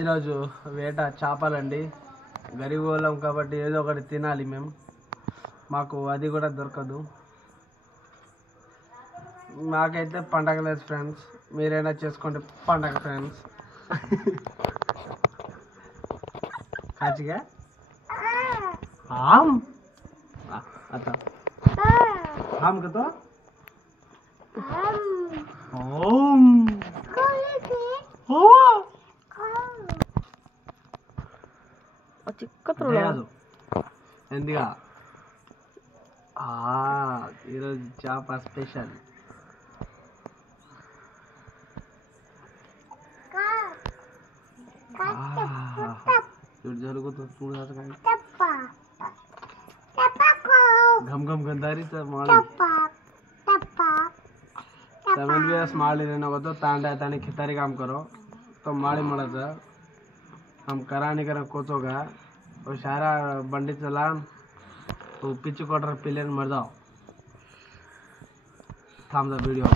ఈరోజు వేట చేపలండి. గరీబ్ వాళ్ళం కాబట్టి ఏదో ఒకటి తినాలి మేము. మాకు అది కూడా దొరకదు. మాకైతే పండగ లేదు ఫ్రెండ్స్. మీరైనా చేసుకోండి పండగ ఫ్రెండ్స్. కాచిగా आम आता आम का तो ओम చిక్కతులు ఎందుగా ఈరోజు చేప స్పెషల్. చూడు జరుగుతుంది చూడ घम घम गंधारी सब माली तमिल भी माली रहना को तो तांडा तानी खितारी काम करो तो माली मड़ा था हम करा नहीं करा कोचोगा और सारा बंडी चला तो पिच्चू कोटर पिलेन मर जाओ थाम द वीडियो।